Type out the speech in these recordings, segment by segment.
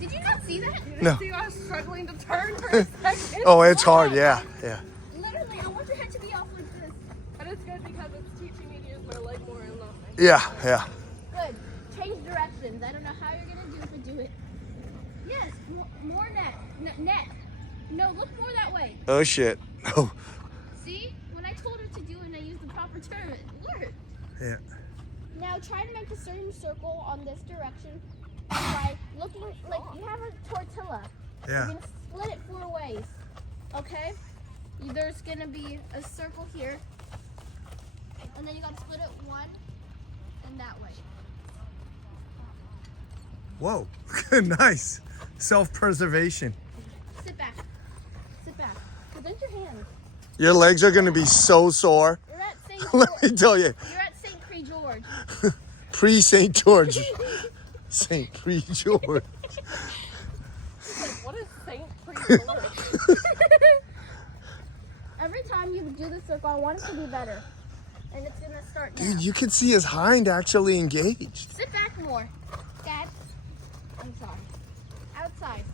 Did you not see that? No. See, I was struggling to turn for a second. Oh, it's hard. Yeah. Literally, I want your head to be off like this. But it's good because it's teaching me to use my leg more and not my Yeah. Good. Change directions. I don't know how you're gonna do it, but do it. Yes, more neck. Neck. No, look more that way. Oh shit. Oh. See? When I told her to do it and I used the proper term, it worked. Yeah. Now try to make a certain circle on this direction by looking like you have a tortilla. Yeah. You're gonna split it 4 ways. Okay? There's gonna be a circle here. And then you gotta split it 1 and that way. Whoa. Nice. Self-preservation. Sit back. Sit back. Present your hands. Your legs are gonna be so sore. You're at St. Let me tell you. You're at St. George. Pre-St. George. St. Pre-George. Like, what is St. Pre-George? Every time you do the circle, I want it to be better. And it's gonna start now. Dude, you can see his hind actually engaged. Sit back more. Dad, I'm sorry. Outside.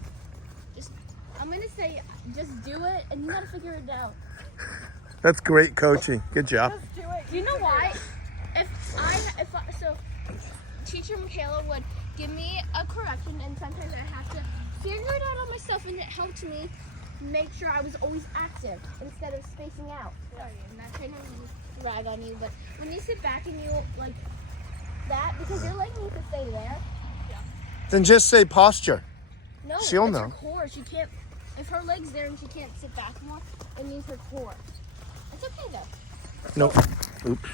I'm gonna say, just do it, and you gotta figure it out. That's great coaching. Good job. Just do it. Do you know why? So teacher Michaela would give me a correction, and sometimes I have to figure it out on myself, and it helped me make sure I was always active instead of spacing out. Sorry, I'm not trying to rag on you, but when you sit back and you like that, because your leg needs to stay there. Then just say posture. No, She'll it's know. her core. She can't. If her leg's there and she can't sit back more, it means her core. It's okay though. No. Oops.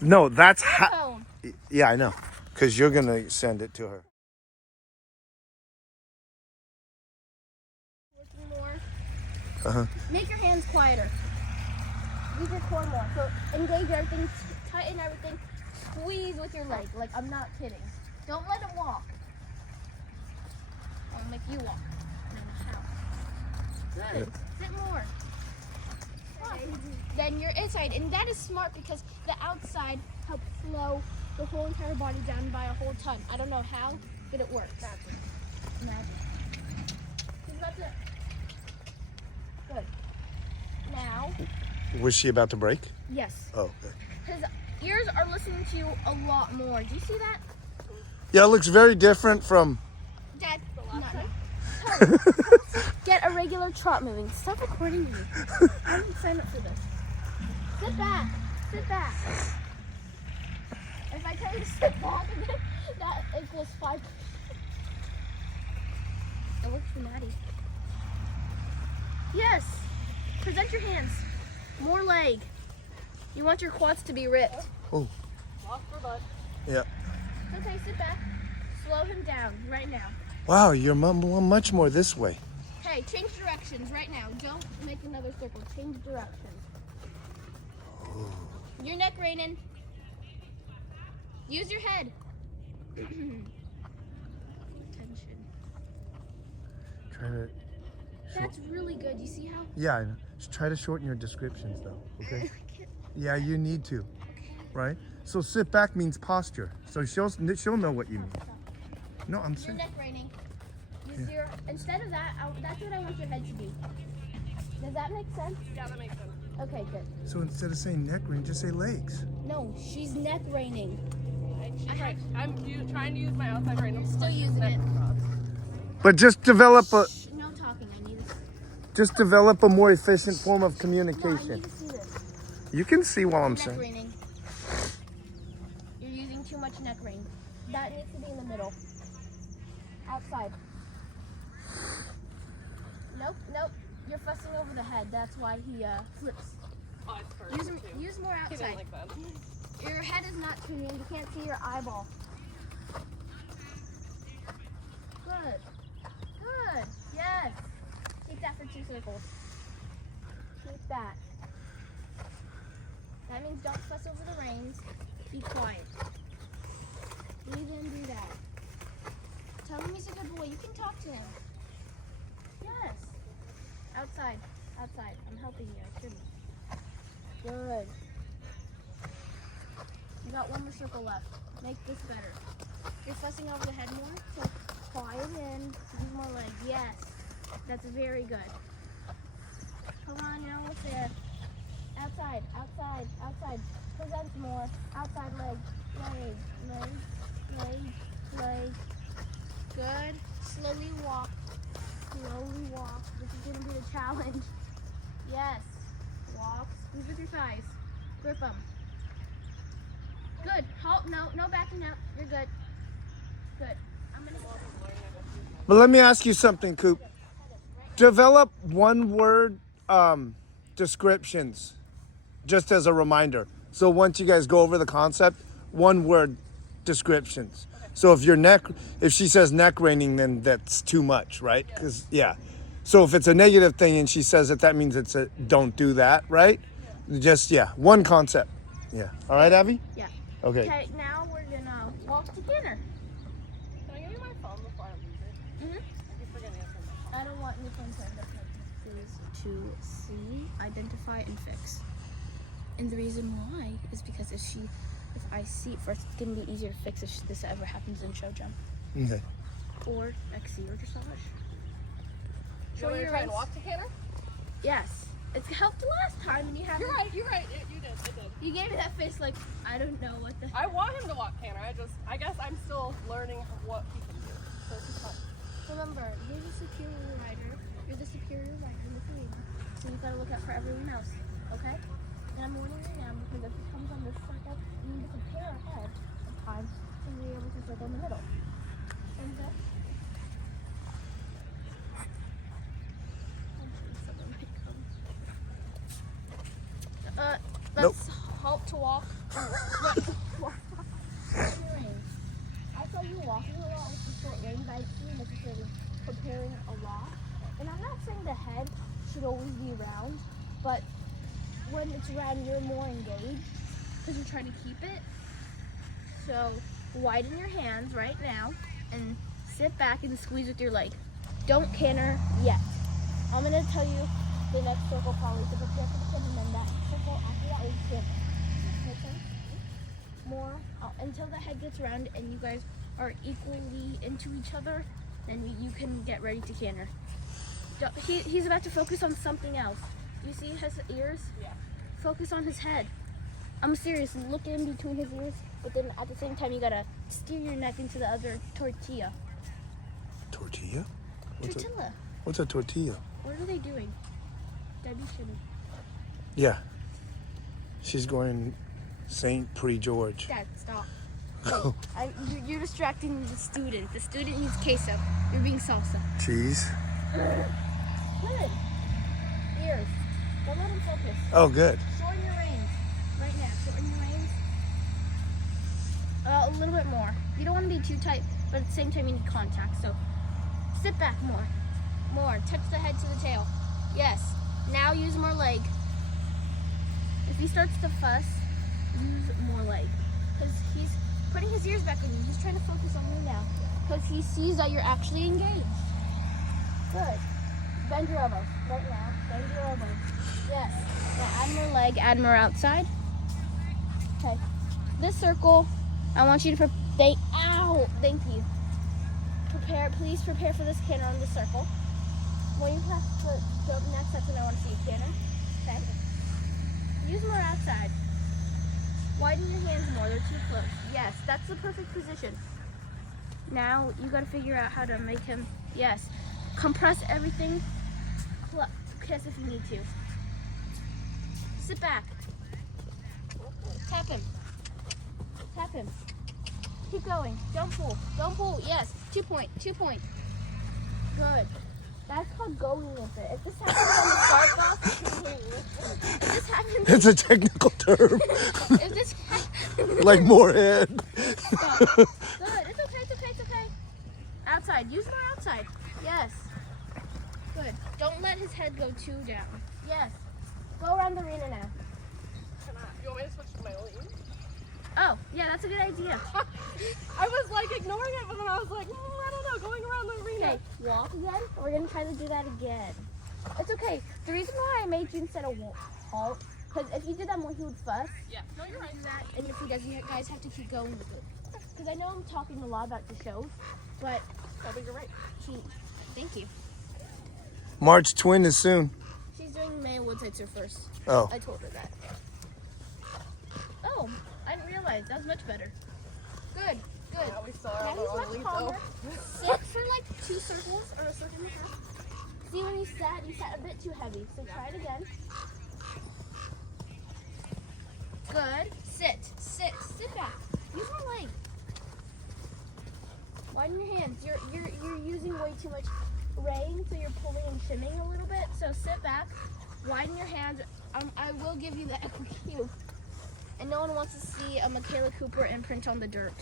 No, that's how. Phone. Yeah, I know. Because you're going to send it to her. Looking more. Uh-huh. Make your hands quieter. Use your core more. So engage everything, tighten everything, squeeze with your leg. Like, I'm not kidding. Don't let it walk. I'll make you walk. No, how? Good. Sit more. Then you're inside, and that is smart because the outside helps slow the whole entire body down by a whole ton. I don't know how, but it works. Magic. He's about to. Good. Now. Was she about to break? Yes. Oh, okay. His ears are listening to you a lot more. Do you see that? Yeah, it looks very different from... Dad, get a regular trot moving. Stop recording me. I didn't sign up for this. Sit back. Sit back. If I tell you to sit back, that equals 5. It works for Maddie. Yes. Present your hands. More leg. You want your quads to be ripped. Oh. Walk for butt. Yeah. Okay, sit back. Slow him down right now. Wow, you're much more this way. Hey, change directions right now. Don't make another circle. Change directions. Your neck, Rainen. Use your head. Tension. Try to... That's really good. You see how? Yeah, I know. Just try to shorten your descriptions, though, okay? Yeah, you need to, right? So sit back means posture. So she'll know what you mean. No, I'm Your saying... neck, Rainen. Use your, instead of that, that's what I want your head to be. Does that make sense? Yeah, that makes sense. Okay, good. So instead of saying neck ring, just say legs. No, she's neck Raining. I'm trying to use my outside brain. I'm Still using it. But just develop a... Shh, no talking. I need to. Just develop a more efficient form of No, I communication. need to see this. You can see while I'm Neck saying. reining. You're using too much neck rein. That needs to be in the middle. Outside. Nope, nope. You're fussing over the head. That's why he flips. Oh, it's perfect, too. Use more He outside. didn't like that. Your head is not tuning in. You can't see your eyeball. Good. Good. Yes. Keep that for 2 circles. Keep that. That means don't fuss over the reins. Be quiet. Leave him do that. Tell him he's a good boy. You can talk to him. Yes. Outside. Outside. I'm helping you. I shouldn't. Good. You got 1 more circle left. Make this better. You're fussing over the head more, so quiet in. Use more leg. Yes. That's very good. Come on, you're almost there. Outside, outside, outside. Present more. Outside leg. Leg. Good. Slowly walk. This is going to be the challenge. Yes. Walk. Squeeze with your thighs. Grip them. Good. Halt. No backing out. You're good. Good. I'm going to But let me ask you something, Coop. Develop one-word descriptions, just as a reminder. So once you guys go over the concept, one-word descriptions. So if she says neck raining, then that's too much, right? Because So if it's a negative thing and she says it, that means it's a don't do that, right? Just one concept. Yeah. All right, Abby? Yeah. Okay. Okay, now we're gonna walk to dinner. Can I give you my phone before I lose it? Mm-hmm. I keep forgetting to turn my phone. I don't want your phone to end up like this. To see, identify, and fix. And the reason why is because if I see it first, it's gonna be easier to fix if this ever happens in show jump. Okay. Or XC or dressage. You want me to try and walk to Canner? Yes. It's helped last time and you have You're right. You did. It did. You gave me that face like I don't know what the I want him to walk Canner. I guess I'm still learning what he can do. So this is fun. Remember, you're the superior rider. You're the superior rider in the team. So you've got to look out for everyone else. Okay? And I'm warning you now because if it comes on this circle, you need to prepare ahead of time to be able to circle in the middle. And then let's halt to walk. Walk. I saw you walking a lot with the short range, but I didn't necessarily preparing a lot. And I'm not saying the head should always be round, but when it's round, you're more engaged because you're trying to keep it. So widen your hands right now and sit back and squeeze with your leg. Don't canter yet. I'm going to tell you the next circle probably to prepare for the canter, and then that circle after that is canter. Make sense? More until the head gets round and you guys are equally into each other, then you can get ready to canter. He's about to focus on something else. You see his ears? Yeah. Focus on his head. I'm serious. Look in between his ears, but then at the same time you gotta steer your neck into the other tortilla. Tortilla? Tortilla. What's a tortilla? What are they doing? Debbie shouldn't. Yeah. She's going St. Pre-George. Dad, stop. You're distracting the student. The student needs queso. You're being salsa. Cheese. Good. Ears. Don't let him focus. Oh, good. Shorten your reins. Right now. Shorten your reins. A little bit more. You don't want to be too tight, but at the same time you need contact. So sit back more. More. Touch the head to the tail. Yes. Now use more leg. If he starts to fuss, use more leg. Because he's putting his ears back on you. He's trying to focus on you now. Because he sees that you're actually engaged. Good. Bend your elbows. Right now. Bend your elbows. Yes. Now add more leg. Add more outside. Okay. This circle, I want you to Ow! Thank you. Please prepare for this canter on the circle. When you have to jump next, that's when I want to see a canter. Okay. Use more outside. Widen your hands more. They're too close. Yes, that's the perfect position. Now you got to figure out how to make him. Yes. Compress everything. Kiss if you need to. Sit back. Tap him. Tap him. Keep going. Don't pull. Don't pull. Yes. 2 point. 2 point. Good. That's called going with it. If this happens on the start box, if this happens, It's a technical term. if this Like Moorhead. Stop. Good. It's okay. It's okay. It's okay. Outside. Use more outside. Yes. Good. Don't let his head go too down. Yes. Go around the arena now. You want me to switch to my lean? Oh, yeah, that's a good idea. I was like ignoring it, but then I was like, I don't know, going around the arena. Okay, walk again. We're going to try to do that again. It's okay. The reason why I made you instead of halt, because if you did that more, he would fuss. Yeah, no, you're right. That, and if he doesn't, you guys have to keep going with it. Because I know I'm talking a lot about the shows, but I think you're right. Thank you. March twin is soon. She's doing May Woodsizer first. Oh. I told her that. Oh, I didn't realize. That was much better. Good. Yeah, we still Now are he's on much the lead calmer. though. Sit for like 2 circles or a circle and a half. See when you sat a bit too heavy. So try it again. Good. Sit back. Use one leg. Widen your hands. You're using way too much rein, so you're pulling and shimming a little bit. So sit back, widen your hands. I will give you the equi cube. And no one wants to see a Michaela Cooper imprint on the dirt.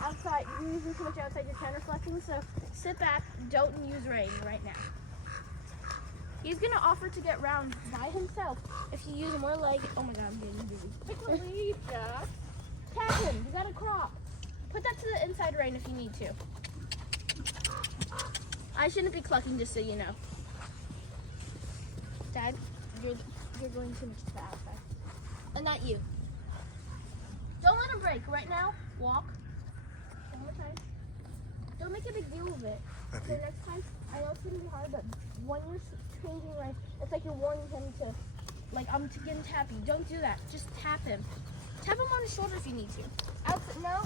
Outside, you're using too much outside your counterflexing, so sit back, don't use rein right now. He's gonna offer to get round by himself if you use more leg. Oh my god, I'm getting dizzy. Take the lead, Jack. Tap him, you gotta crop. Put that to the inside rein if you need to. I shouldn't be clucking, just so you know. Dad, you're going too much to the outside. And not you. Don't let him break. Right now, walk. One more time. Don't make a big deal of it. So next time, I know it's going to be hard, but when you're changing rein, it's like you're warning him to, like, I'm getting tappy. Don't do that. Just tap him. Tap him on his shoulder if you need to. Outside. No.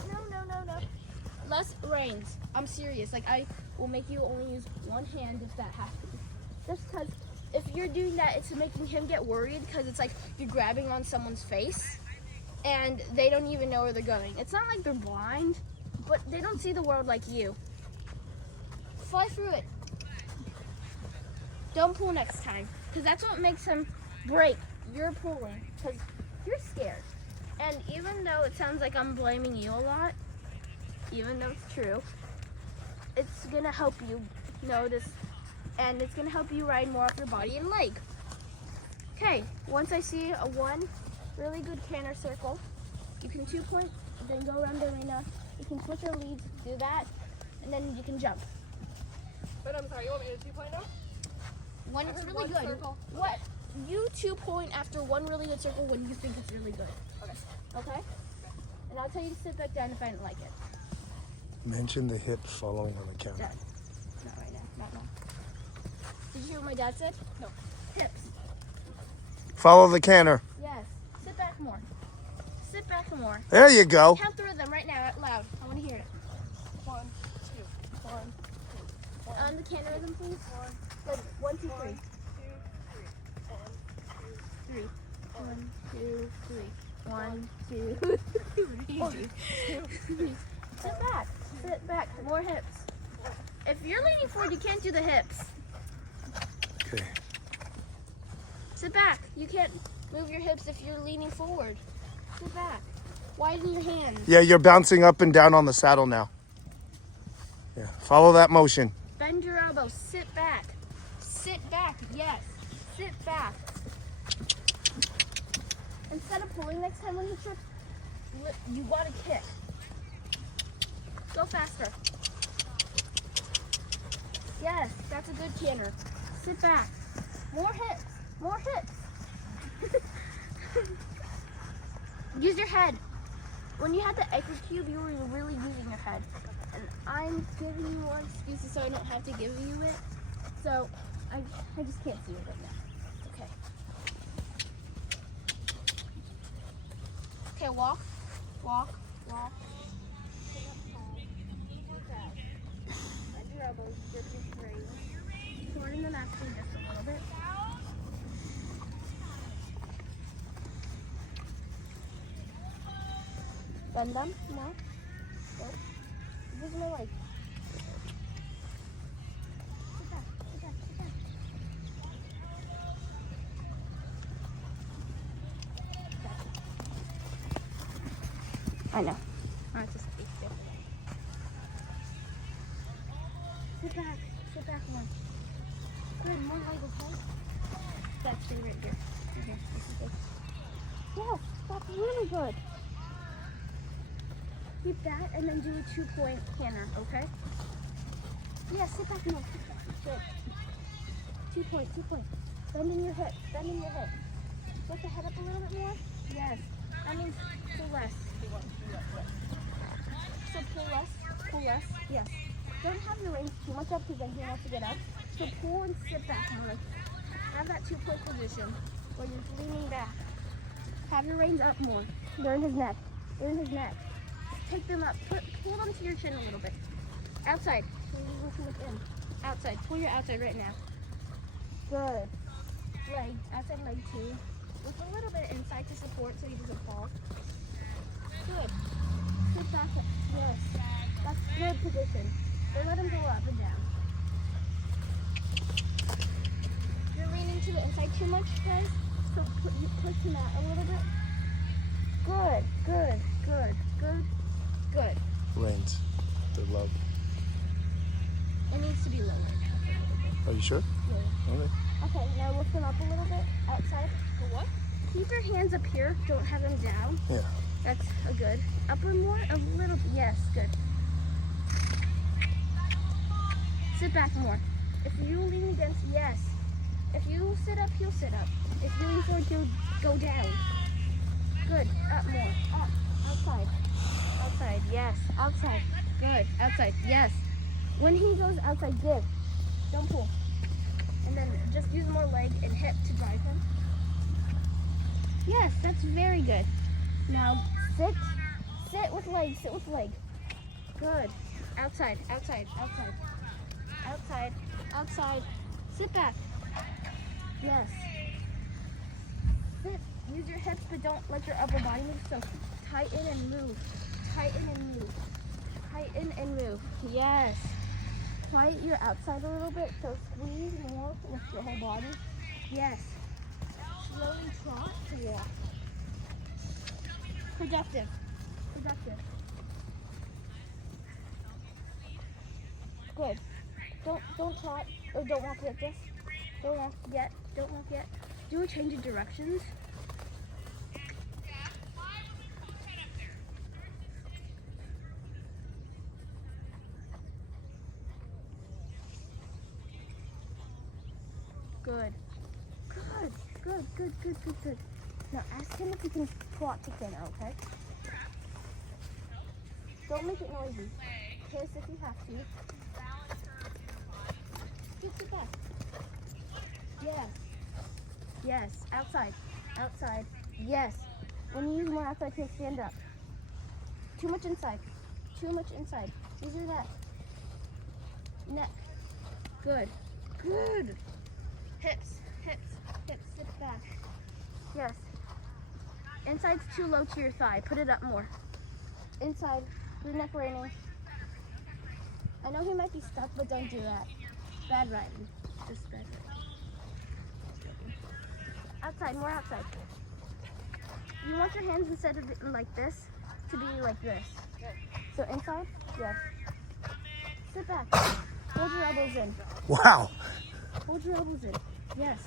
Less reins. I'm serious. Like, I will make you only use one hand if that happens. Just because if you're doing that, it's making him get worried because it's like you're grabbing on someone's face and they don't even know where they're going. It's not like they're blind, but they don't see the world like you. Fly through it. Don't pull next time because that's what makes him break. You're pulling because you're scared. And even though it sounds like I'm blaming you a lot, even though it's true, it's gonna help you notice and it's gonna help you ride more off your body and leg. Okay, once I see a one really good canter circle, you can 2-point, then go around the arena. You can switch your leads, do that, and then you can jump. But I'm sorry, you want me to 2-point now? When I it's heard really one good. circle. What? You 2-point after one really good circle when you think it's really good. Okay. Okay? And I'll tell you to sit back down if I don't like it. Mention the hips following on the camera. Dad. Not right now. Not now. Did you hear what my dad said? No. Hips. Follow the canter. Yes. Sit back more. Sit back more. There you go. Count through them right now out loud. I want to hear it. 1, 2, 1, 2, 1. On the canter rhythm, please. Good. 1, 2, 3. 3. 1, 2, 3. 1, 2, 3. Sit back. Sit back. More hips. If you're leaning forward, you can't do the hips. Okay. Sit back. You can't move your hips if you're leaning forward. Sit back. Widen your hands. Yeah, you're bouncing up and down on the saddle now. Yeah, follow that motion. Bend your elbows. Sit back. Sit back. Yes. Sit back. Instead of pulling next time when you trip, you gotta kick. Go faster. Yes, that's a good canter. Sit back. More hips. More hips. Use your head. When you had the equi cube, you were really using your head. And I'm giving you more excuses so I don't have to give you it. So I just can't see it right now. Okay. Okay, walk. Walk. Walk. Bend your elbows. Just be straight. Shorten them actually just a little bit. Bend them more. Nope. Use my leg. Sit back, sit back, sit back. I know. Oh, it's just a big deal. Sit back more. Good, more leg, okay? That's stay right here. Right here. This is good. Yes, that's really good. Keep that and then do a 2-point canter, okay? Yeah, sit back more. Sit back. Good. 2-point, 2-point. Bend in your hip. Bend in your hip. Lift the head up a little bit more. Yes. That means pull less. So pull less. Pull less. Yes. Don't have your reins too much up because then he wants to get up. So pull and sit back more. Have that 2-point position where you're leaning back. Have your reins up more. They're in his neck. They're in his neck. Take them up. Pull them to your chin a little bit. Outside. You're too much in. Outside. Pull your outside right now. Good. Leg. Outside leg too. With a little bit inside to support so he doesn't fall. Good. Sit back. Yes. That's good position. Don't let him go up and down. You're leaning to the inside too much, guys. So you push him out a little bit. Good, good, good, good, good. Reins. They're low. It needs to be lower. Are you sure? Yeah. Okay. Okay, now lift them up a little bit outside. For what? Keep your hands up here. Don't have them down. Yeah. That's a good. Upper more, a little bit. Yes, good. Sit back more. If you lean against, yes. If you sit up, he'll sit up. If you lean forward, he'll go down. Good. Up more. Up. Outside. Outside. Yes. Outside. Good. Outside. Yes. When he goes outside, give. Don't pull. And then just use more leg and hip to drive him. Yes, that's very good. Now sit. Sit with leg. Sit with leg. Good. Outside. Outside. Outside. Outside. Outside. Sit back. Yes. Sit. Use your hips, but don't let your upper body move. So tighten and move. Tighten and move. Tighten and move. Yes. Quiet your outside a little bit. So squeeze more with your whole body. Yes. Slowly trot to walk. Productive. Productive. Good. Don't trot or don't walk like this. Don't walk yet. Don't walk yet. Do a change of directions. Good. Good. Good. Good. Good. Good. Good. Now ask him if he can trot to thinner, okay? Don't make it noisy. Kiss if you have to. Just sit back. Yes. Yes. Outside. Outside. Yes. When you use more outside, he'll stand up. Too much inside. Too much inside. Use your neck. Neck. Good. Good. Hips. Hips. Hips. Sit back. Yes. Inside's too low to your thigh. Put it up more. Inside. Your neck reining. I know he might be stuck, but don't do that. Bad riding. Just bad riding. Outside, more outside. You want your hands instead of like this to be like this. So inside, yes. Sit back. Hold your elbows in. Wow. Hold your elbows in. Yes.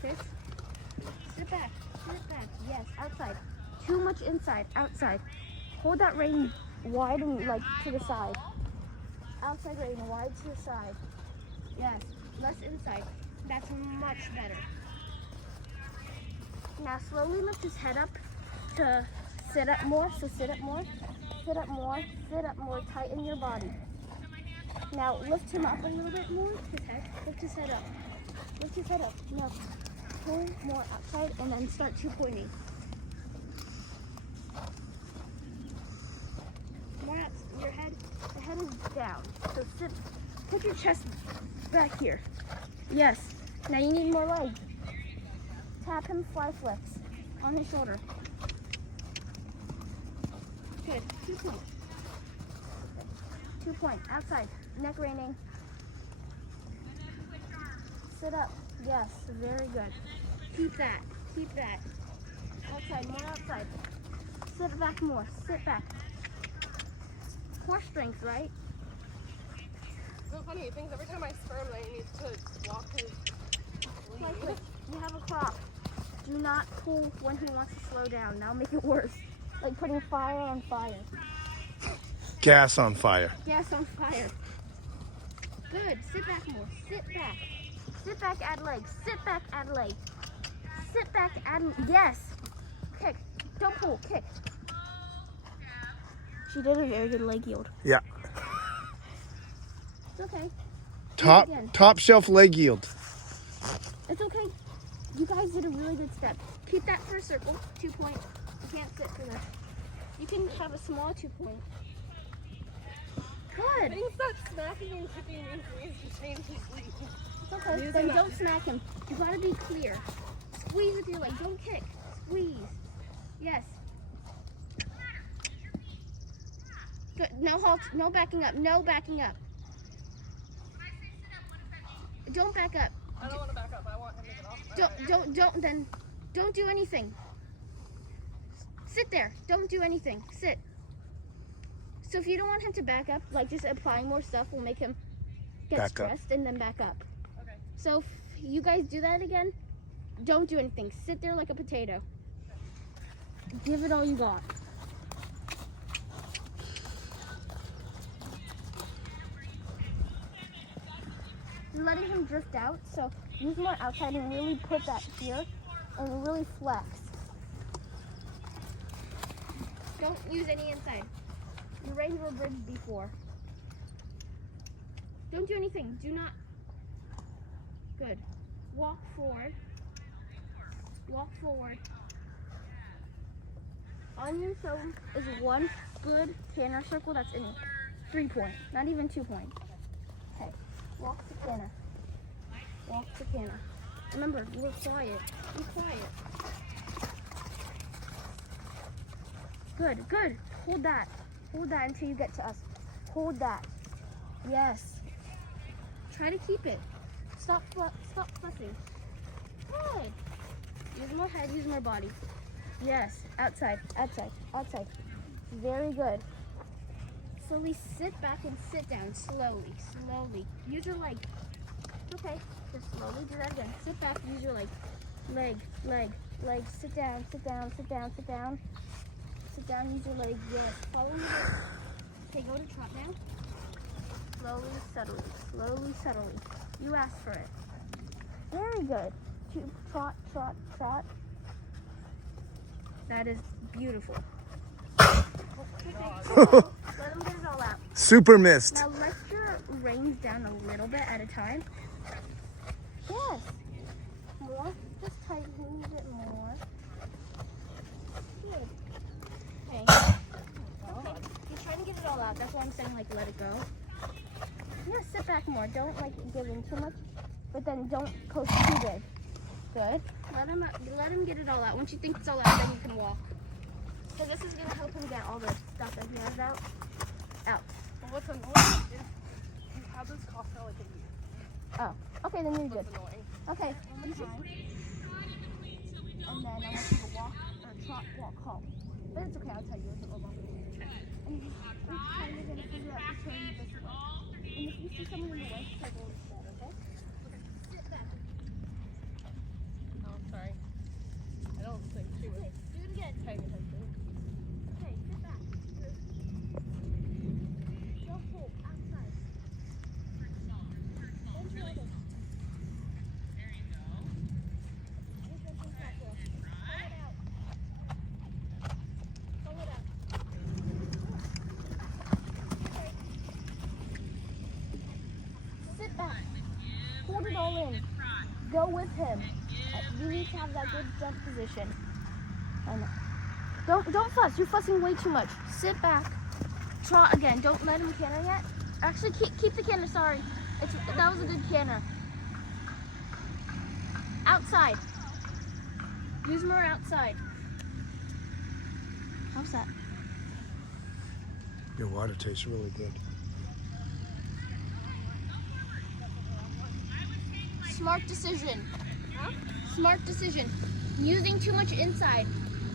Kiss. Sit back. Sit back. Yes. Outside. Too much inside. Outside. Hold that rein wide and like to the side. Outside rein wide to the side. Yes. Less inside. That's much better. Now slowly lift his head up to sit up more. So sit up more. Sit up more. Sit up more. Tighten your body. Now lift him up a little bit more. His head. Lift his head up. Lift his head up. No. Pull more outside and then start 2-pointing. More out. Your head. The head is down. So sit. Put your chest back here. Yes. Now you need more leg. Tap him, fly flips on his shoulder. Good. 2 point. 2 point. Outside. Neck reining. Sit up. Yes. Very good. Keep that. Keep that. Outside. More outside. Sit back more. Sit back. Core strength, right? So funny, he thinks every time I spur him that he needs to walk his Fly lead. flip. You have a crop. Do not pull when he wants to slow down. Now make it worse. Like putting fire on fire. Gas on fire. Gas on fire. Good. Sit back more. Sit back. Sit back, add leg. Sit back, add leg. Sit back, add... Yes. Kick. Don't pull. Kick. She did a very good leg yield. Yeah. It's okay. Top shelf leg yield. It's okay. You guys did a really good step. Keep that for a circle. 2 point. You can't sit for this. You can have a small 2 point. Good. Things that smacking and kicking means to change his lead. It's okay. Then don't smack him. You gotta be clear. Squeeze with your leg. Don't kick. Squeeze. Yes. Good. No halt. No backing up. No backing up. Don't back up. I don't want to back up. I want him to get off. Don't do anything. Sit there. Don't do anything. Sit. So if you don't want him to back up, like just applying more stuff will make him get stressed and then back up. Okay. So if you guys do that again, don't do anything. Sit there like a potato. Give it all you got. Letting him drift out, so use more outside and really put that here and really flex. Don't use any inside. You raised your bridge before. Don't do anything. Do not. Good. Walk forward. Walk forward. On your phone is one good canter circle that's in 3 point, not even 2 point. Okay. Walk to canter. Walk to canter. Remember, we're quiet. Be quiet. Good, good. Hold that. Hold that until you get to us. Hold that. Yes. Try to keep it. Stop fussing. Good. Use more head, use more body. Yes. Outside, outside, outside. Very good. Slowly sit back and sit down. Slowly, slowly. Use your leg. Okay. Just slowly do that again. Sit back, use your leg. Leg, leg, leg. Sit down, sit down, sit down, sit down. Sit down, use your leg. Yes. Follow me. Okay, go to trot now. Slowly, subtly. Slowly, subtly. You asked for it. Very good. Trot, trot, trot. That is beautiful. Let him get it all out. Super missed. Now let your reins down a little bit at a time. Yes. More. Just tighten a bit more. Good. Okay. You're trying to get it all out. That's why I'm saying like let it go. Yeah, sit back more. Don't like give in too much, but then don't push too big. Good. Let him get it all out. Once you think it's all out, then you can walk. So this is gonna help him get all the stuff that he has out. Out. Well, what's annoying is you have this cough for like a year. Oh. Okay, then you're good. That's annoying. Okay. Be fine. And then I want you to walk or trot, walk home. But it's okay. I'll tell you. It's over. And each time you're gonna figure out the turn this way. And if you see someone in the way, try to go instead. Okay. Sit back. Oh, sorry. I don't think she was Okay. Do it again. paying attention. Okay, sit back. Don't pull outside. Bend your elbows. There you go. Pull it out. Pull it out. Okay. Sit back. Hold it all in. Go with him. You need to have that good jump position. I know. Don't fuss. You're fussing way too much. Sit back. Trot again. Don't let him canter yet. Actually, keep the canter. Sorry. That was a good canter. Outside. Use more outside. How's that? Your water tastes really good. Smart decision. Huh? Smart decision. Using too much inside.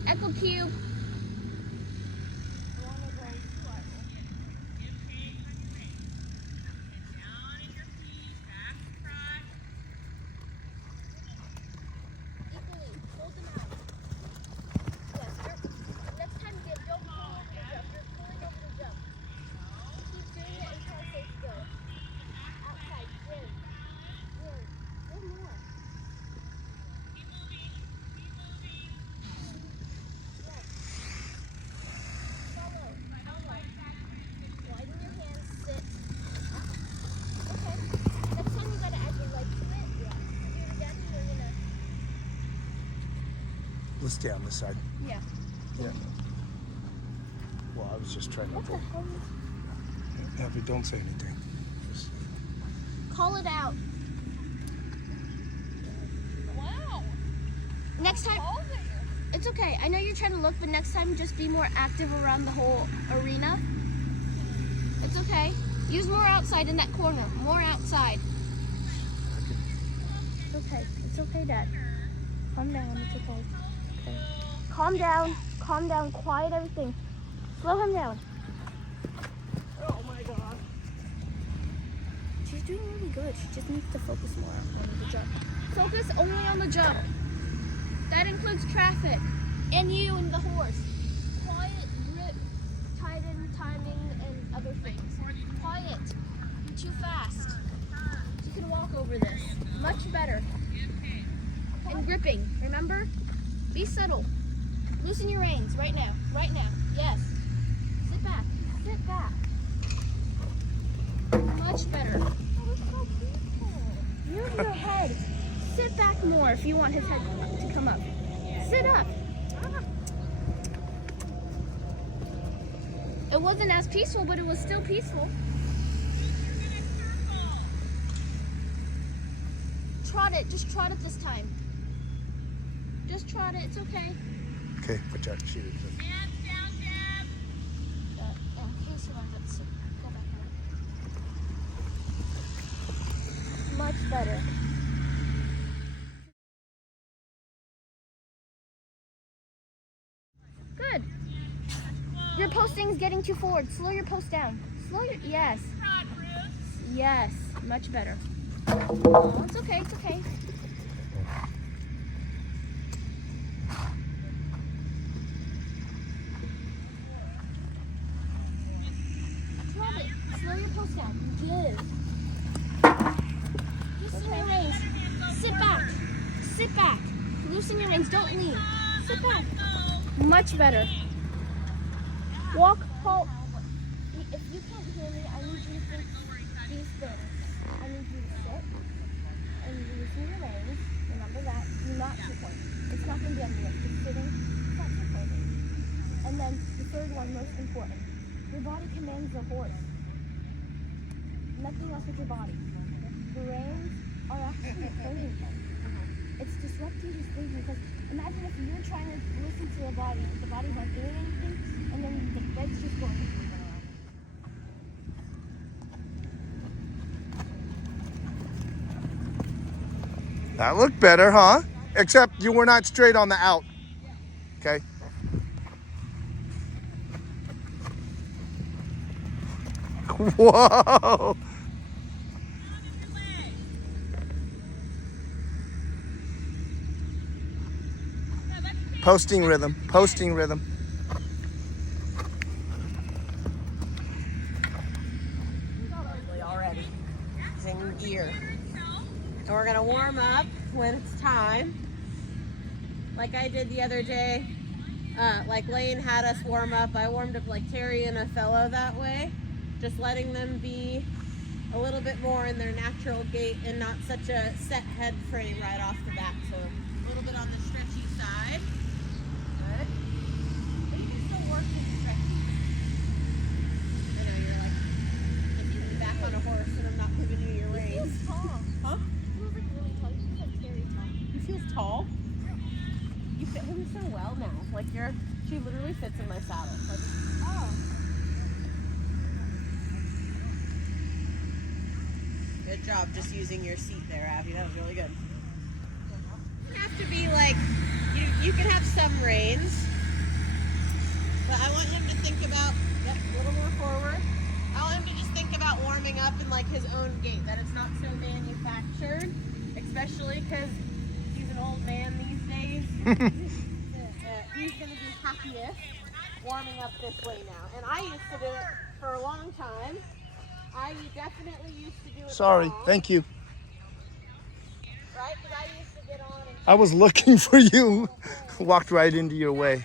Echo cube. Let's stay on this side. Yeah. Yeah. Well, I was just trying to What the avoid. hell? Abby, don't say anything. Just- Call it out. Wow. Next time, All there. it's okay. I know you're trying to look, but next time just be more active around the whole arena. It's okay. Use more outside in that corner. More outside. It's okay. It's okay, Dad. Calm down. It's okay. Okay. Calm down. Calm down. Quiet everything. Slow him down. Oh my god. She's doing really good. She just needs to focus more on the jump. Focus only on the jump. That includes traffic and you and the horse. Quiet, grip, tighten, timing, and other things. Quiet. You're too fast. You can walk over this. Much better. And gripping. Remember? Be subtle. Loosen your reins right now. Right now. Yes. Sit back. Sit back. Much better. Use your head. Sit back more if you want his head to come up. Sit up. It wasn't as peaceful, but it was still peaceful. Trot it. Just trot it this time. Just trot it. It's okay. Okay, watch out. She did. In case you want to sit. Go back. Much better. Good. Your posting's getting too forward. Slow your post down. Slow your, yes. Yes, much better. Oh, it's okay, it's okay. Drop it. Slow your post down. Good. Loosen your reins. Sit back. Sit back. Loosen your reins. Don't lean. Sit back. Much better. Walk, halt. If you can't hear me, I need you to think these things. I need you to sit and loosen your reins. Remember that. Do not two-point. It's not going to be on the lift. Just sitting. It's not two-pointing. And then the third one, most important. Your body commands the horse. Nothing else with your body. The reins are actually holding him. It's disrupting his thinking because imagine if you're trying to listen to a body, but the body's not doing anything, and then the bed's just going moving around. That looked better, huh? Except you were not straight on the out. Okay. Whoa. Posting rhythm. Posting rhythm. Already. He's in gear. And we're gonna warm up when it's time. Like I did the other day. Like Lane had us warm up. I warmed up like Terry and Othello that way. Just letting them be a little bit more in their natural gait and not such a set head frame right off the bat. So a little bit on the stretchy side. Good. But you can still work with stretchy. I know you're like, if you be back on a horse and I'm not giving you your reins. He feels tall. Huh? He feels like really tall. He feels like very tall. He feels tall. You fit him so well now. Like she literally fits in my saddle. Like, Oh. good job just using your seat there, Abby. That was really good. You have to be like, you can have some reins, but I want him to think about, yep, a little more forward. I want him to just think about warming up in like his own gait, that it's not so manufactured, especially because he's an old man these days. He's going to be happiest warming up this way now. And I used to do it for a long time. I definitely used to do it. Sorry. wrong, Thank you. right? Because I used to get on and I was looking for you. Walked right into your way.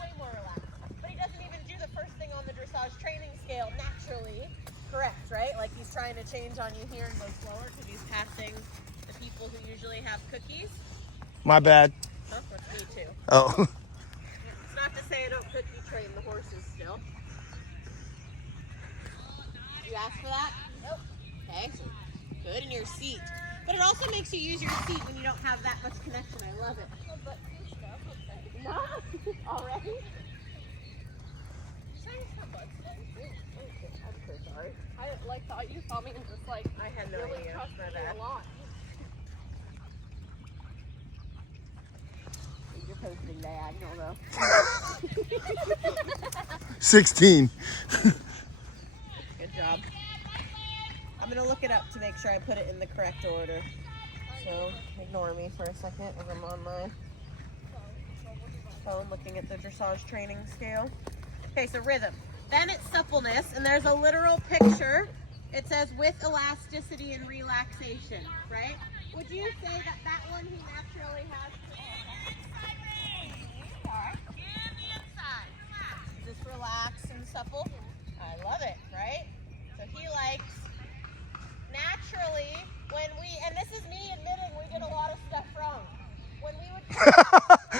way more relaxed. But he doesn't even do the first thing on the dressage training scale naturally. Correct, right? Like he's trying to change on you here and go slower because he's passing the people who usually have cookies. My bad. Huh? What's Me too. Oh. It's not to say I don't cookie train the horses still. You asked for that? Nope. Okay, so good in your seat. But it also makes you use your seat when you don't have that much connection. I love it. No? Already? I'm so sorry. I thought you saw me and just like I had no really idea. trusted My me bad. a lot. You're posting diagonal though. 16. Good job. I'm gonna look it up to make sure I put it in the correct order. So ignore me for a second as I'm on my phone looking at the dressage training scale. Okay, so rhythm. Then it's suppleness, and there's a literal picture. It says with elasticity and relaxation, right? Would you say that that one he naturally has? Just relax and supple. I love it, right? So he likes naturally when we, and this is me admitting we did a lot of stuff wrong. When we would put a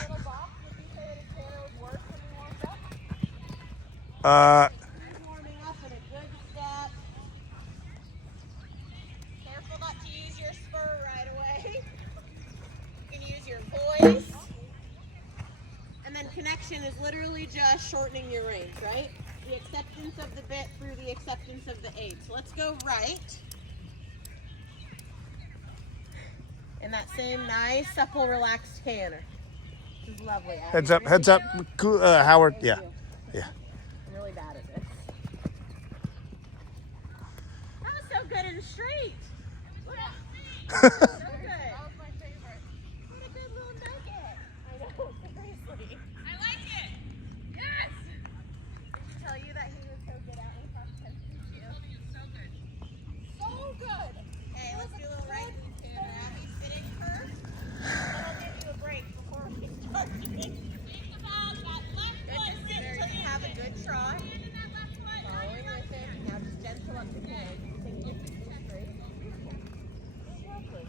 little box, would you say that his canter was worse when we warmed up? He's warming up in a good step. Careful not to use your spur right away. You can use your voice. And then connection is literally just shortening your range, right? The acceptance of the bit through the acceptance of the aid. So let's go right. In that same nice, supple, relaxed canter. This is lovely. Abby. Heads up, heads up. Howard. Thank Yeah. you. Yeah. I'm really bad at this. That was so good and straight. So good. That was my favorite. What a good little nugget. I know, seriously. I like it. Yes. Did he tell you that he was so good at when he crossed country too? So good. So good. Okay, let's do a little right knee canter. Abby, sitting first. Then I'll give you a break before we start. Think about that left Good foot. to sit till you have a good trot. Following with it. Now just gentle up the knee. Take your feet straight. Lovely.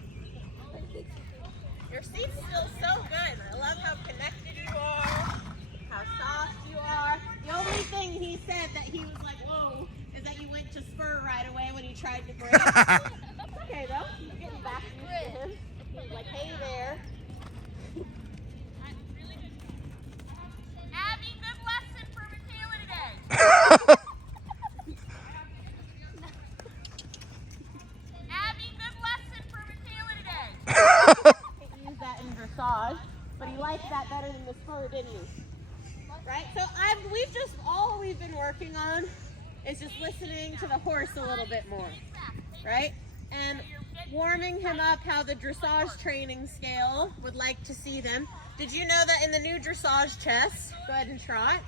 Your seat's still so good. I love how connected you are, how soft you are. The only thing he said that he was like, whoa, is that you went to spur right away when he tried to brake. It's okay though. He's getting back used to him. He's like, hey there. Abby, good lesson for Michaela today. Abby, good lesson for Michaela today. Can't use that in dressage, but he liked that better than the spur, didn't he? Right? So all we've been working on is just listening to the horse a little bit more, right? And warming him up how the dressage training scale would like to see them. Did you know that in the new dressage test, go ahead and trot.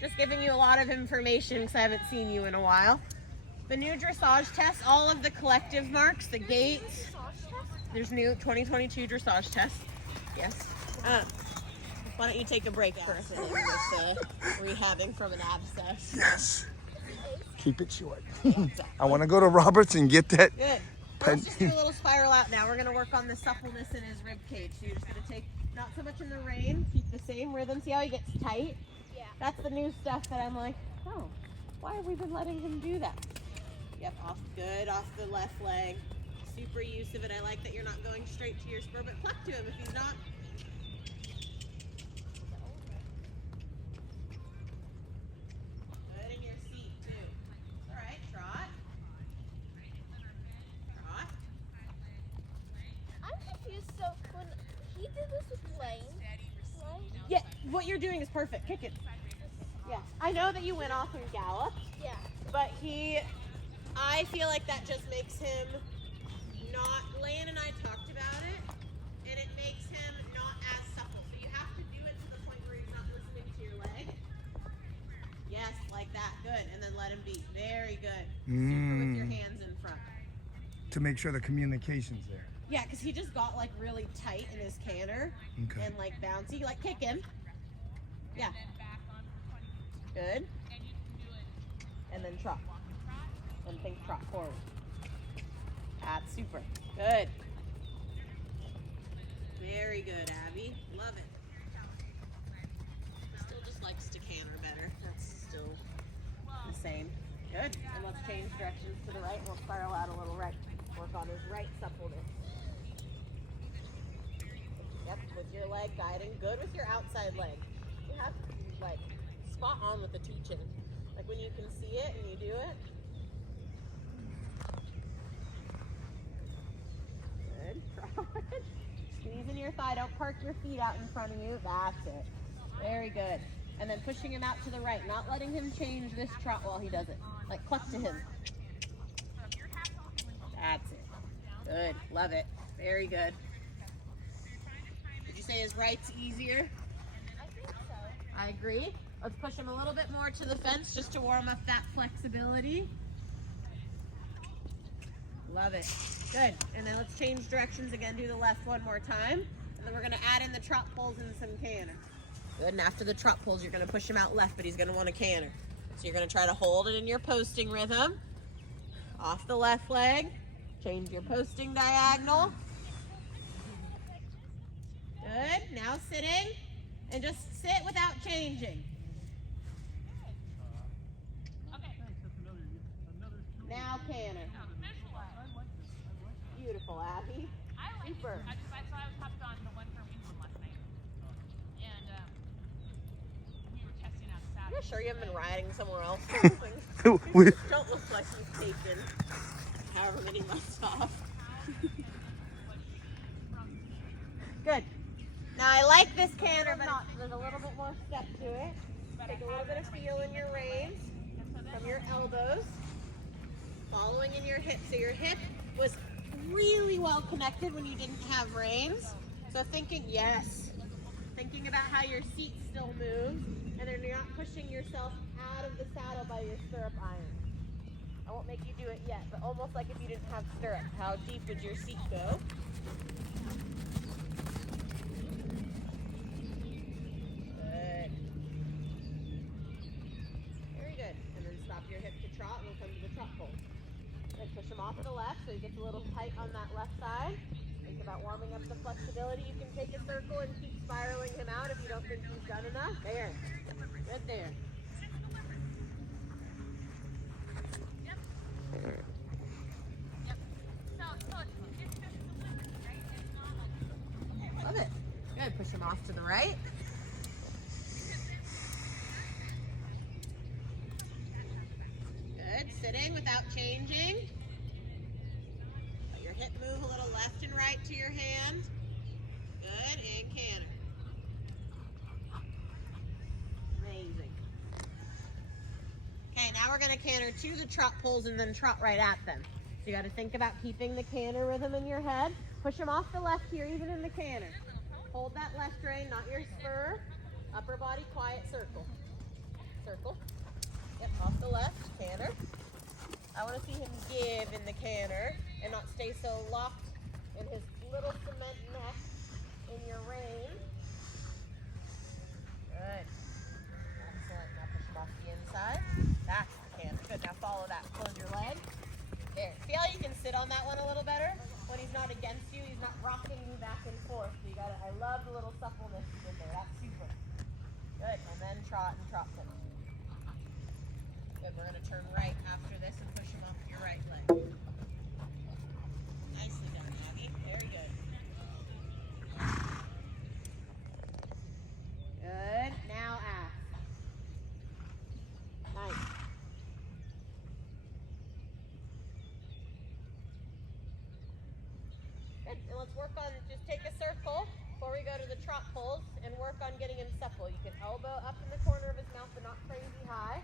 Just giving you a lot of information because I haven't seen you in a while. The new dressage test, all of the collective marks, the gaits, there's new 2022 dressage test. Yes. Why don't you take a break first and then with rehabbing from an abscess? Yes. Keep it short. I want to go to Roberts and get that. Good. Let's just do a little spiral out now. We're going to work on the suppleness in his rib cage. So you're just going to take, not so much in the rein, keep the same rhythm. See how he gets tight? Yeah. That's the new stuff that I'm like, oh, why have we been letting him do that? Yep, off the left leg. Super use of it. I like that you're not going straight to your spur, but pluck to him if he's not. Good in your seat too. All right, trot. Trot. I'm confused. So when he did this with Lane, right? Yeah, what you're doing is perfect. Kick it. Yeah, I know that you went off and galloped, Yeah. but I feel like that just makes him not, Lane and I talked about it, and it makes him not as supple. So you have to do it to the point where he's not listening to your leg. Yes, like that. Good. And then let him be. Very good. Super with your hands in front. To make sure the communication's there. Yeah, because he just got like really tight in his canter Okay. and like bouncy. Like kick him. Yeah. Good. And then trot. And think trot forward. That's super. Good. Very good, Abby. Love it. same. Good. And let's change directions to the right. We'll spiral out a little right. Work on his right suppleness. Yep, with your leg guiding. Good with your outside leg. You have to be like spot on with the teaching. Like when you can see it and you do it. Good. Squeezing your thigh. Don't park your feet out in front of you. That's it. Very good. And then pushing him out to the right. Not letting him change this trot while he does it. Like cluck to him. That's it. Good. Love it. Very good. Did you say his right's easier? I think so. I agree. Let's push him a little bit more to the fence just to warm up that flexibility. Love it. Good. And then let's change directions again. Do the left one more time. And then we're going to add in the trot pulls and some canter. Good. And after the trot pulls, you're going to push him out left, but he's going to want a canter. So you're going to try to hold it in your posting rhythm. Off the left leg. Change your posting diagonal. Good. Now sitting. And just sit without changing. Now canter. Beautiful, Abby. Super. I was hopped on the one from England last night, and we were testing out Saturday. You're sure you haven't been riding somewhere else? We- You don't look like you've taken however many months off. Good. Now I like this canter, but there's a little bit more step to it. Take a little bit of feel in your reins from your elbows, following in your hip. So your hip was really well connected when you didn't have reins. So thinking about how your seat still moves, and then you're not pushing yourself out of the saddle by your stirrup iron. I won't make you do it yet, but almost like if you didn't have stirrups. How deep would your seat go? Good. Very good. And then stop your hip to trot, and we'll come to the trot pole. Then push him off to the left so he gets a little tight on that left side. Think about warming up the flexibility. You can take a circle and keep spiraling him out if you don't think he's done enough. There. Good there. Yep. So it's just the limit, right? It's not like Love it. Good. Push him off to the right. Good. Sitting without changing. Let your hip move a little left and right to your hand. Good. And canter. Amazing. Okay, now we're going to canter to the trot poles and then trot right at them. So you got to think about keeping the canter rhythm in your head. Push them off the left here, even in the canter. Hold that left rein, not your spur. Upper body quiet, circle. Circle. Yep, off the left, canter. I want to see him give in the canter and not stay so locked in his little cement neck in your rein. Good. Excellent. Now push him off the inside. That's the canter. Good. Now follow that. Close your leg. There. See how you can sit on that one a little better? When he's not against you, he's not rocking you back and forth. So you gotta, I love the little suppleness in there. That's super. Good. And then trot and trot him. Good. We're gonna turn right after this and push him off your right leg. Nicely done, Abby. Very good. Good. Now ask. Nice. Good. And let's work on, just take a circle before we go to the trot poles and work on getting him supple. You can elbow up in the corner of his mouth, but not crazy high.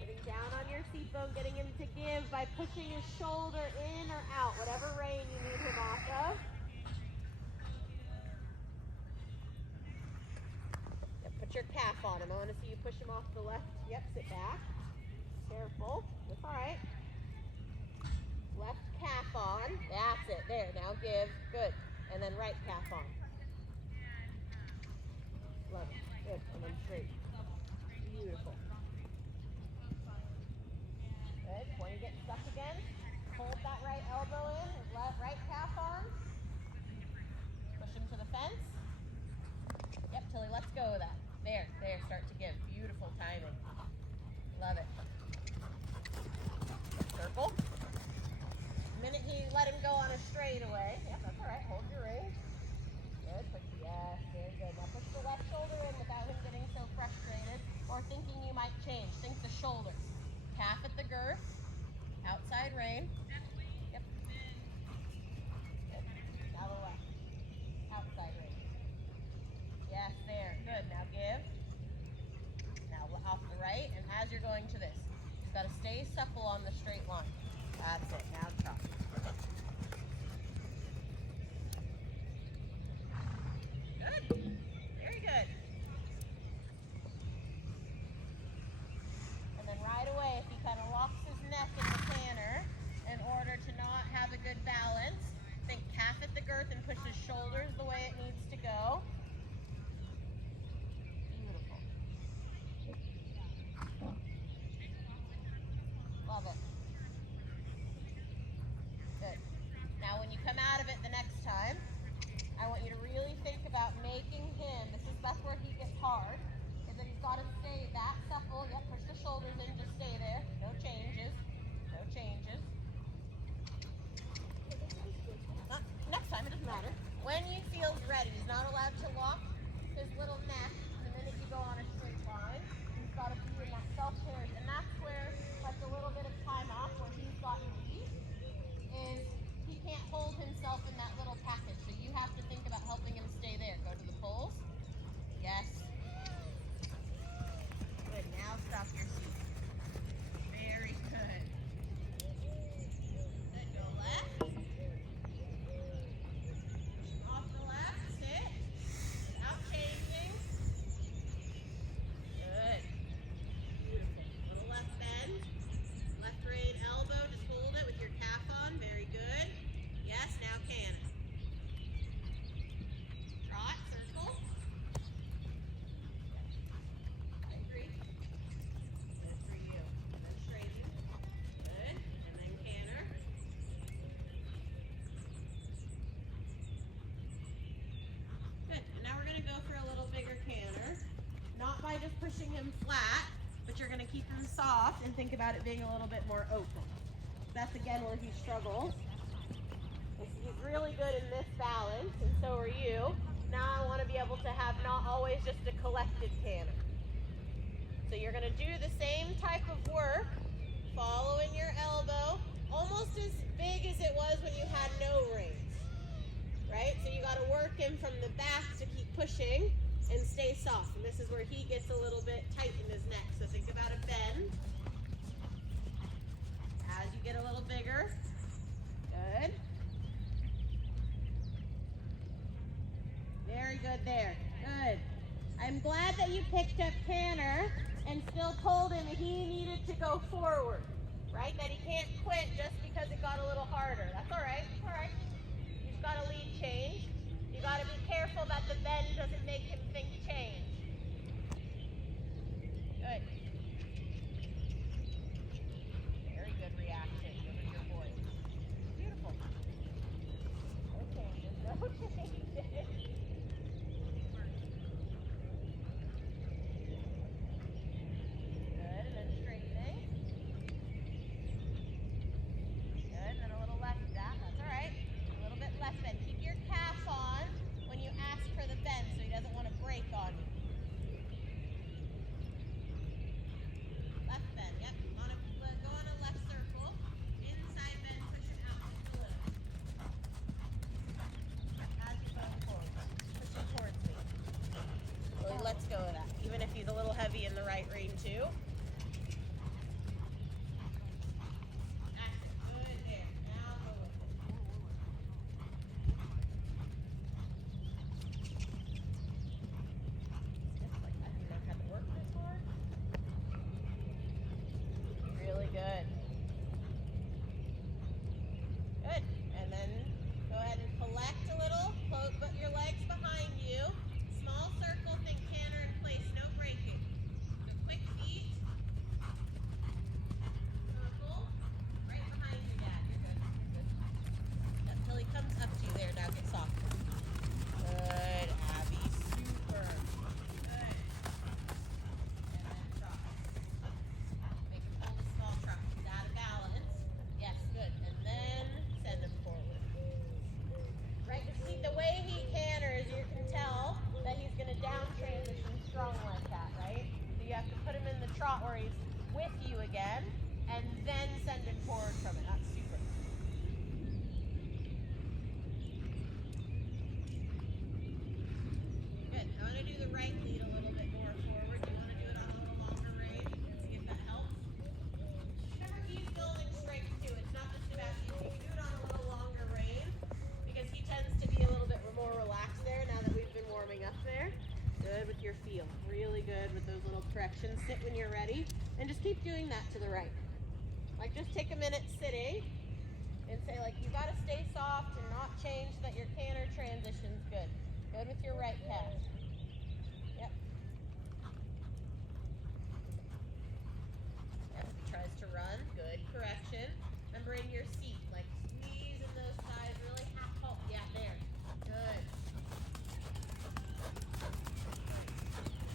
Getting down on your seat bone, getting him to give by pushing his shoulder in or out, whatever rein you need him off of. Yep, put your calf on him. I want to see you push him off the left. Yep, sit back. Careful. That's all right. Left calf on. That's it. There. Now give. Good. And then right calf on. Love it. Good. And then straight. Beautiful. Good. When you get stuck again, hold that right elbow in and right calf on. Push him to the fence. Yep, till he lets go of that. There. Start to give. Beautiful timing. you let him go on a straightaway. Yep, that's all right. Hold your rein. Good. Push, yes, very good. Now push the left shoulder in without him getting so frustrated or thinking you might change. Think the shoulder. Calf at the girth. Outside rein. Yep. Good. Now the left. Outside rein. Yes, there. Good. Now give. Now off the right, and as you're going to this, you've got to stay supple on the straight line. That's it. Now chop. Good. Very good. And then right away, if he kind of locks his neck in the canter in order to not have a good balance, think calf at the girth and push his shoulders the way it needs to go. Beautiful. Love it. Good. Now when you come out of it the next time, I want you to really think about making him, that's where he gets hard, is that he's got to stay that supple. Yep, push the shoulders in, just stay there. No changes. No changes. Next time, it doesn't matter. When he feels ready, he's not allowed to lock his little neck the minute you go on a straight line. He's got to be in that self-carry. And that's where, like a little bit of time off where he's gotten weak, is he can't hold himself in that little package. So you have to think about helping him stay there. Go to the poles. Yes. Good. Now stop your seat. Very good. Good. Go left. Off the left. Sit. Without changing. Good. Beautiful. Little left bend. Left rein elbow. Just hold it with your calf on. Very good. Yes. Now cannon. Trot. Circle. I agree. Good for you. Then straighten. Good. And then canter. Good. And now we're going to go for a little bigger canter. Not by just pushing him flat, but you're going to keep him soft and think about it being a little bit more open. That's again where he struggles. He's really good in this balance, and so are you. Now I want to be able to have not always just a collected canter. So you're going to do the same type of work, following your elbow, almost as big as it was when you had no reins, right? So you got to work him from the back to keep pushing and stay soft. And this is where he gets a little bit tight in his neck. So think about a bend. As you get a little bigger, good. Very good there. Good. I'm glad that you picked up canter and still told him he needed to go forward, right? That he can't quit just because it got a little harder. That's all right. All right. You've got a lead change. You got to be careful that the bend doesn't make him think change. Good. Very good reaction. Good with your voice. Beautiful. No changes. No changes. Good, and then straightening. Good, and then a little left direction. Sit when you're ready, and just keep doing that to the right. Like just take a minute sitting and say like you gotta stay soft and not change so that your canter transition's good. Good with your right calf. Yep. Yep, if he tries to run, good correction. Remember in your seat, like squeeze in those thighs, really half halt. Yeah, there. Good.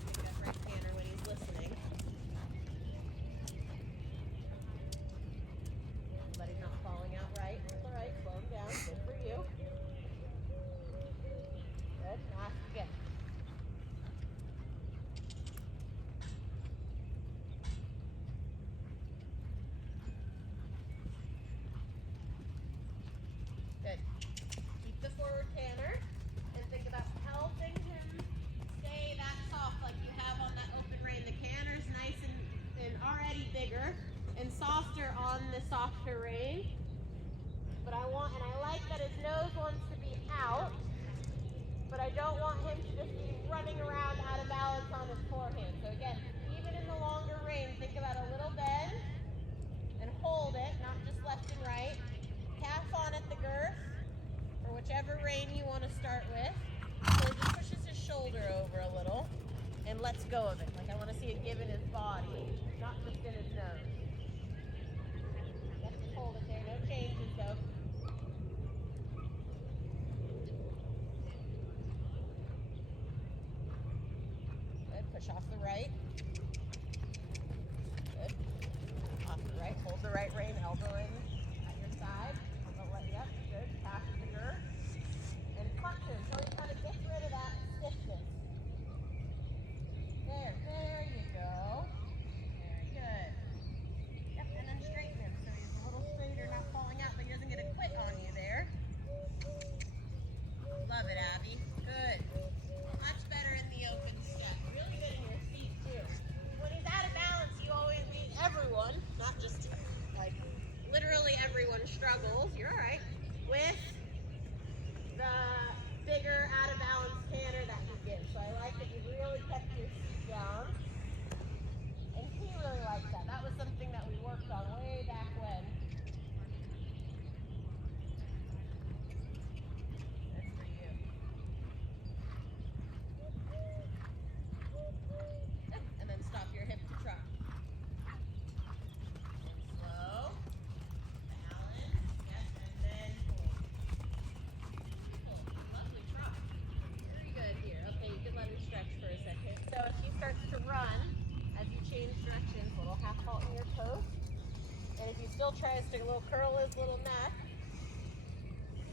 Make that right canter when he's listening. But he's not falling out right. That's all right. Slow him down. Good for you. Good. Ask again. Good. Keep the forward canter and think about helping him stay that soft like you have on that open rein. The canter's nice and already bigger and softer on the softer rein. But I like that his nose wants to be out, but I don't want him to just be running around out of balance on his forehand. So again, even in the longer rein, think about a little bend and hold it, not just left and right. Calf on at the girth, or whichever rein you want to start with. So he just pushes his shoulder over a little and lets go of it. Like I want to see it give in his body, not just in his nose. Let's just hold it there, no changes though. Good, push off the right. Good. Off the right, hold the right rein, elbow in at your side. Yep, good. Calf to the girth. And clutch him until he kind of gets rid of that stiffness. There you go. Very good. Yep, and then straighten him so he's a little straighter, not falling out, but he doesn't get a quit on you there. Love it, Abby. Good. Much better in the open step. Really good in your feet, too. When he's out of balance, everyone, not just like literally everyone struggles. You're all right. With the bigger out of balance canter that he gives. So I like that you really kept your seat down. And he really likes that. That was something that we worked on way back when. That's for you. And then stop your hip to trot. Slow. Balance. Yes, and then pull. Lovely trot. Very good here. Okay, you can let him stretch for a second. So if he starts to run, as you change directions, little half halt in your post. And if he still tries to curl his little neck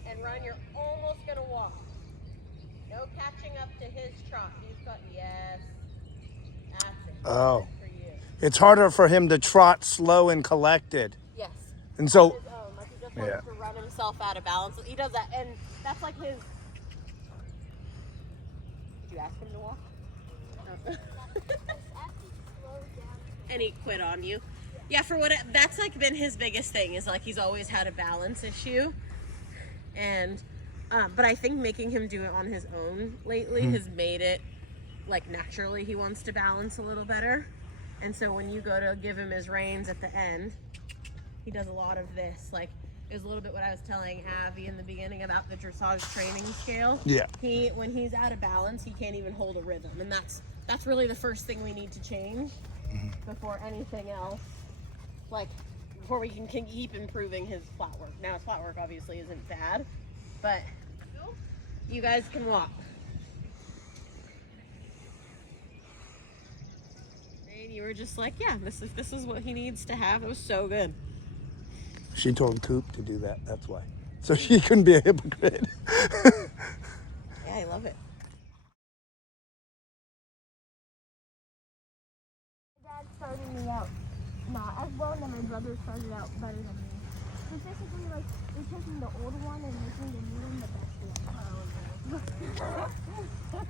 and run, you're almost going to walk. No catching up to his trot. He's got, yes. That's it. Oh. Good for you. It's harder for him to trot slow and collected. Yes. And so, On his own, like he just wants to run himself out of balance. He does that, and that's like his. Did you ask him to walk? Oh. And he quit on you. Yeah, that's like been his biggest thing is like he's always had a balance issue, and but I think making him do it on his own lately has made it like naturally he wants to balance a little better. And so when you go to give him his reins at the end, he does a lot of this. Like it was a little bit what I was telling Avi in the beginning about the dressage training scale. Yeah. When he's out of balance, he can't even hold a rhythm, and that's really the first thing we need to change before anything else. Like before we can keep improving his flat work. Now his flat work obviously isn't bad, but you guys can walk. And you were just like, yeah, this is what he needs to have. It was so good. She told Coop to do that. That's why. So she couldn't be a hypocrite. Yeah, I love it. Dad started me out not as well, and then my brother started out better than me. It's basically like they're taking the old one and making the new one the best one.